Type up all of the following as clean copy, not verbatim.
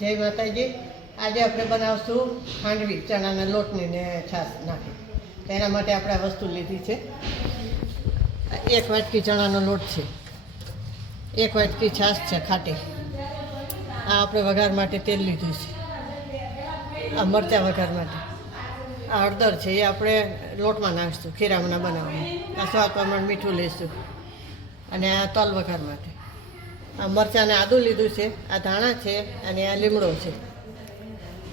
જય માતાજી। આજે આપણે બનાવશું ખાંડવી ચણાના લોટની ને છાશ નાખી। તેના માટે આપણે આ વસ્તુ લીધી છે। 1 વાટકી ચણાનો લોટ છે, 1 વાટકી છાશ છે ખાટી। આ આપણે વઘાર માટે તેલ લીધું છે, આ મરચાં વઘાર માટે, આ હળદર છે એ આપણે લોટમાં નાખીશું ખીરામાં બનાવવામાં। આ સ્વાદ પ્રમાણે મીઠું લઈશું અને આ તલ વઘાર માટે। આ મરચાં ને આદું લીધું છે, આ ધાણા છે અને આ લીમડો છે।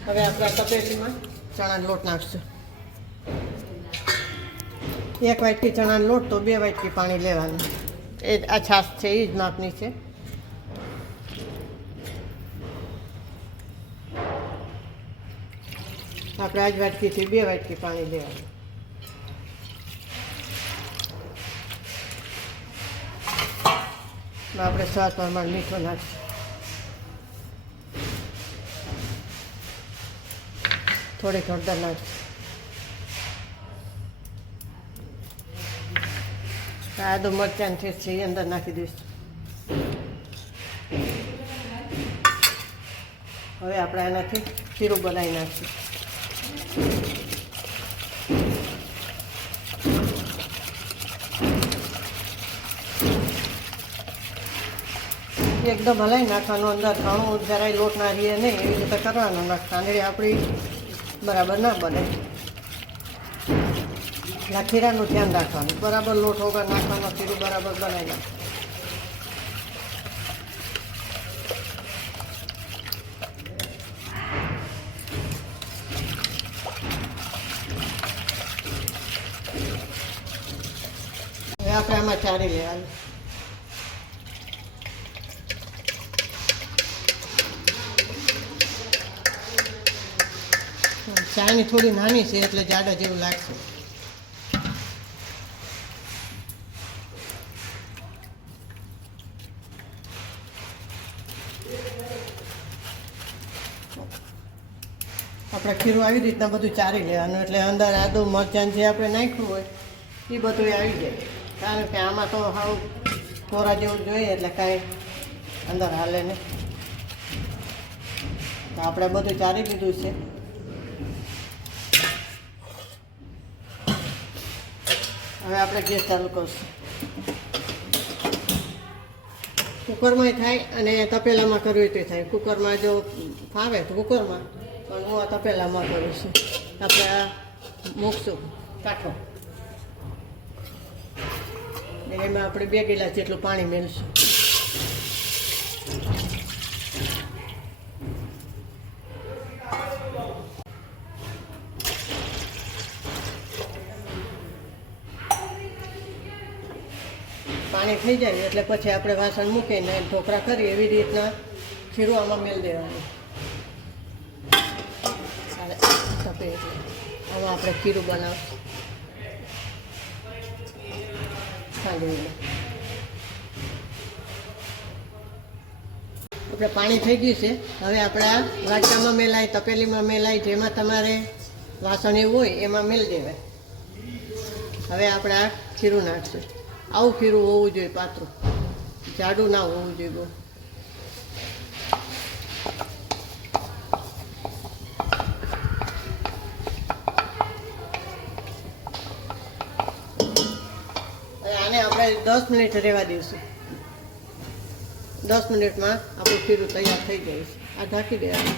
હવે આપણે તપેલીમાં ચણાનો લોટ નાખીશું। 1 વાટકી ચણાનો લોટ તો 2 વાટકી પાણી લેવાનું। એ આ છાશ છે એ જ માપની છે। આપણે આ જ વાટકીથી 2 વાટકી પાણી લેવાનું। આપણે સ્વાદ પ્રમાણે મીઠો નાખીશું, થોડીક હળદર નાખીશું, આદું મરચાં છે એ અંદર નાખી દઈશું। હવે આપણે આનાથી ખીરું બનાવી નાખીશું। એકદમ હલાવી નાખવાનું, અંદર ઘણું જરાય લોટ ના રહીએ નહીં એવી રીતે કરવાનું। ખાંડવી આપણી બરાબર ના બને, એટલે ખીરાનું ધ્યાન રાખવાનું। બરાબર લોટ વગર નાખવાનો, ખીરું બરાબર બનાવી નાખવાનું। હવે આપણે આમાં ચારી લેવાનું। ચાની થોડી નાની છે એટલે જાડા જેવું લાગશે। આપણે ખીરું આવી રીતના બધું ચારી લેવાનું, એટલે અંદર આદું મરચાં જે આપણે નાખ્યું હોય એ બધું આવી જાય। કારણ કે આમાં તો હાવ કોરા જેવું જોઈએ એટલે કાંઈ અંદર હાલે નહીં। તો આપણે બધું ચારી લીધું છે। હવે આપણે ગેસ ચાલુ કરીશું। કુકરમાં થાય અને તપેલામાં કરવું હોય તો થાય। કુકરમાં જો ફાવે તો કુકરમાં, પણ હું આ તપેલામાં કરું છું। આપણે આ મૂકશું કાઠો, એમાં આપણે 2 ગિલાસ જેટલું પાણી મેળશું। પાણી થઈ જાય એટલે પછી આપણે વાસણ મૂકીને ઢોકળા કરીએ એવી રીતના ખીરું આમાં મેળ દેવાનું। તપે એટલે આમાં આપણે ખીરું બનાવશું ખાંડવીને। આપણે પાણી થઈ ગયું છે। હવે આપણે આ વાટકામાં મેલાય, તપેલીમાં મેલાય, જેમાં તમારે વાસણ એવું હોય એમાં મેળ દેવાય। હવે આપણે આ ખીરું નાખશું। આવું ખીરું હોવું જોઈએ, પાતળું, જાડું ના હોવું જોઈએ બહુ। આને આપણે 10 મિનિટ રહેવા દઈશું। 10 મિનિટમાં આપણું ખીરું તૈયાર થઈ જાય છે। આ ઢાંકી દેવાનું।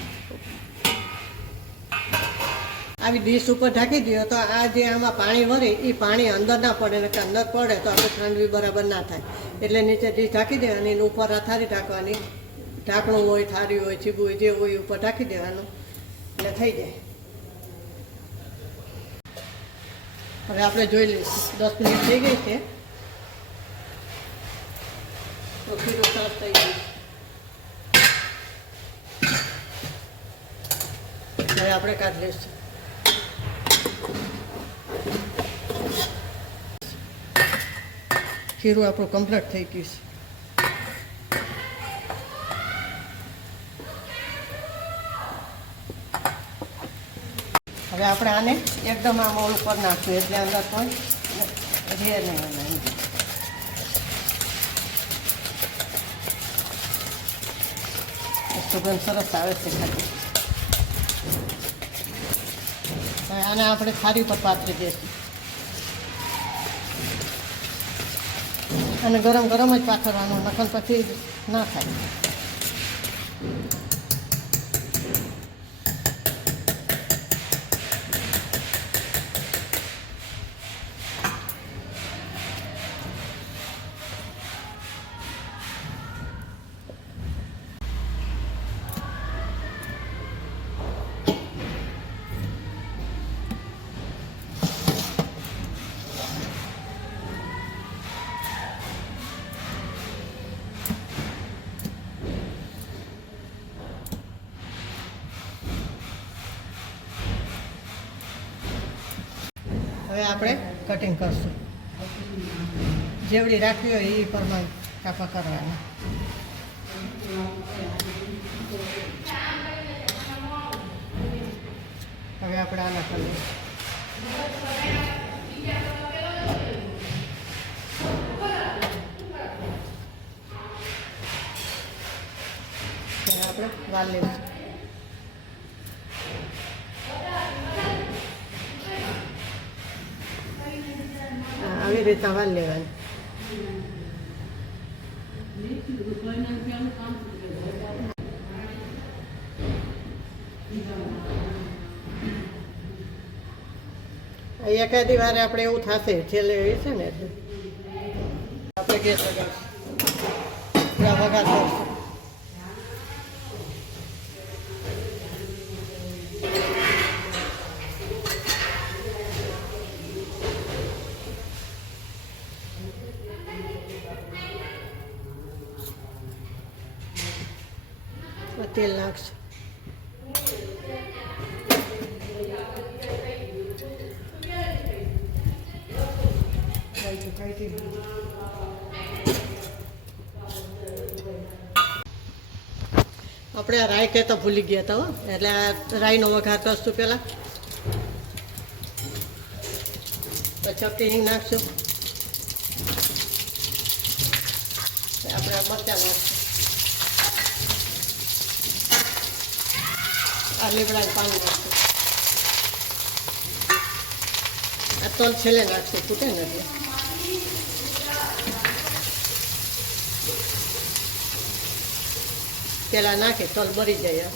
આવી ડીશ ઉપર ઢાંકી દો તો આ જે આમાં પાણી વરે એ પાણી અંદર ના પડે, ને કે અંદર પડે તો આપણે ખાંડવી બરાબર ના થાય। એટલે નીચે ડીશ ઢાંકી દેવાની, એની ઉપર થાળી ઢાંકવાની, ઢાંકણું હોય, થાળી હોય, છીબું હોય, જે હોય ઉપર ઢાંકી દેવાનું એટલે થઈ જાય। હવે આપણે જોઈ લઈશું 10 મિનિટ થઈ ગઈ છે તો ખીરું સરસ થઈ ગયું। હવે આપણે કાઢી લઈશું। ખીરું આપણું કમ્પ્લીટ થઈ ગયું છે। હવે આપણે આને એકદમ આ મોલ ઉપર નાખશું એટલે અંદર કોઈ રહે નહીં। સુગંધ સરસ આવે છે ખાલી. હવે આને આપણે થાળી પર પાથરી દઈશું. અને ગરમ ગરમ જ પાથરવાનું, નખન પછી ના થાય. હવે આપણે કટિંગ કરશું. જેવડી રાખવી હોય એ પ્રમાણે કાપા કરવાના. હવે આપણે આના કરીએ. આપણે વાલ લઈશું. આવી રીતના વાલ લેવાની. એકાદી વારે આપણે એવું થશે છેલ્લે એ છે ને એટલે આપણે ગેસ વગાડશું. વગાડ કરશું. તેલ નાખશું. આપણે આ રાઈ કહેતા ભૂલી ગયા હતા હો, એટલે આ રાઈનો વઘાર કરશું પહેલાં. તો ચપટી હિંગ નાખશું. આપણે મરચાં નાખશું. આ લીમડાનું પાણી નાખશું. આ તલ છેલ્લે નાખશું, ફૂટે ને એટલે. પેલા નાખે તલ બળી જાય.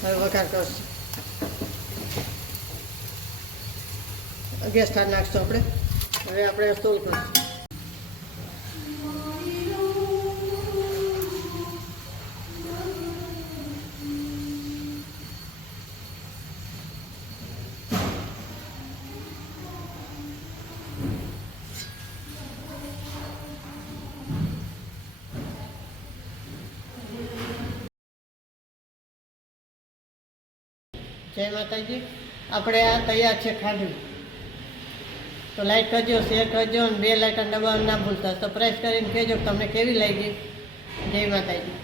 હવે વઘાર કરશું. ગેસ ઠાર નાખશું આપણે. હવે આપણે તલ કરશું. જય માતાજી. આપણે આ તૈયાર છે ખાંડવી. તો લાઈક કરજો, શેર કરજો અને બે લાઇકન દબાવવાનું ના ભૂલતા. તો પ્રેસ કરીને કહેજો તમને કેવી લાગી. જય માતાજી.